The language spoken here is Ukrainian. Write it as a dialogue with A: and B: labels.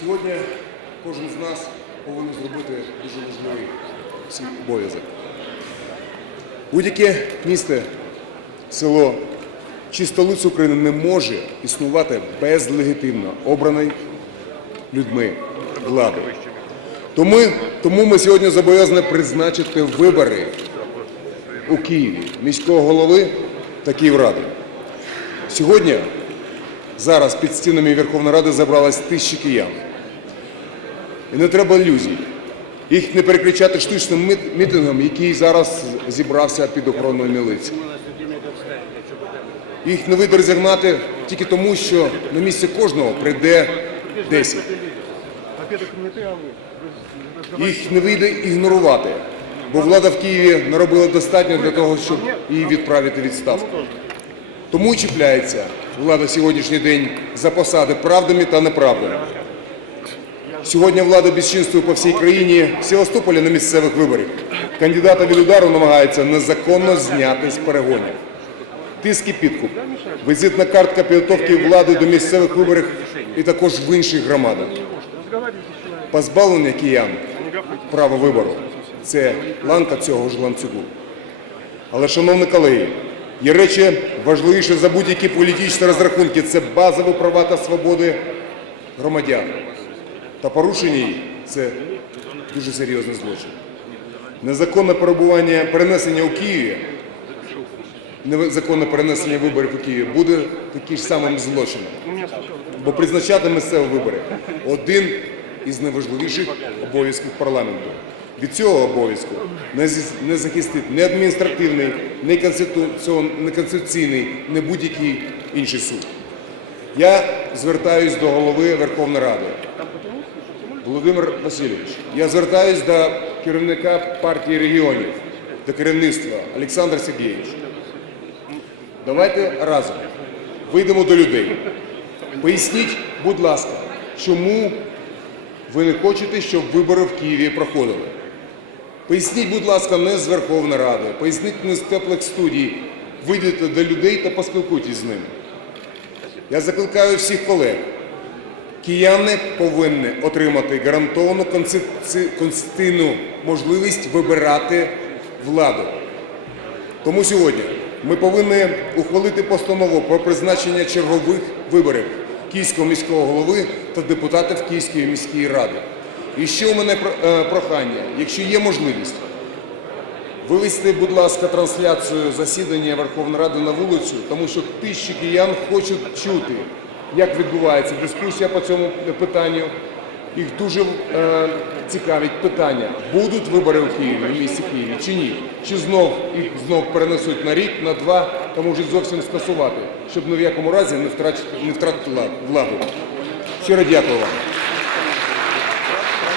A: Сьогодні кожен з нас повинен зробити дуже важливий обов'язок. Будь-яке місто, село чи столиця України не може існувати без легітимно обраної людьми влади. Тому, тому ми сьогодні зобов'язані призначити вибори у Києві міського голови та Київради. Сьогодні, зараз під стінами Верховної Ради забралось тисячі киян. І не треба ілюзій. Їх не перекричати штучним мітингом, який зараз зібрався під охороною мілиції. Їх не вийде розігнати тільки тому, що на місце кожного прийде 10. Їх не вийде ігнорувати, бо влада в Києві не робила достатньо для того, щоб її відправити відставку. Тому чіпляється влада сьогоднішній день за посади правдами та неправдами. Сьогодні влада безчинствує по всій країні в Севастополі на місцевих виборах. Кандидата від удару намагається незаконно зняти з перегонів. Тиск і підкуп, візитна картка підготовки влади до місцевих виборів і також в інших громадах. Позбавлення киян права вибору це ланка цього ж ланцюгу. Але, шановні колеги, є речі важливіші за будь-які політичні розрахунки. Це базові права та свободи громадян. Та порушення їх – це дуже серйозний злочин. Незаконне перебування, перенесення у Києві, незаконне перенесення виборів у Києві буде таким ж самим злочином. Бо призначати місцеві вибори – один із найважливіших обов'язків парламенту. Від цього обов'язку не не захистить ні адміністративний, ні конституційний, ні будь-який інший суд. Я звертаюсь до голови Верховної Ради. Володимир Васильович, я звертаюсь до керівника партії регіонів, до керівництва Олександр Сергійович. Давайте разом вийдемо до людей. Поясніть, будь ласка, чому ви не хочете, щоб вибори в Києві проходили? Поясніть, будь ласка, не з Верховної Ради, поясніть не з теплих студій. Вийдете до людей та поспілкуйтесь з ними. Я закликаю всіх колег. Кияни повинні отримати гарантовану конституці- конституційну можливість вибирати владу. Тому сьогодні ми повинні ухвалити постанову про призначення чергових виборів Київського міського голови та депутатів Київської міської ради. І ще у мене е, прохання, якщо є можливість, вивести, будь ласка, трансляцію засідання Верховної Ради на вулицю, тому що тисячі киян хочуть чути, як відбувається дискусія по цьому питанню. Їх дуже е, цікавить питання, будуть вибори у Києві, в місті Києві чи ні? Чи знов їх знов перенесуть на рік, на два, та можуть зовсім скасувати, щоб ні в якому разі не втратити, владу. Щиро дякую вам.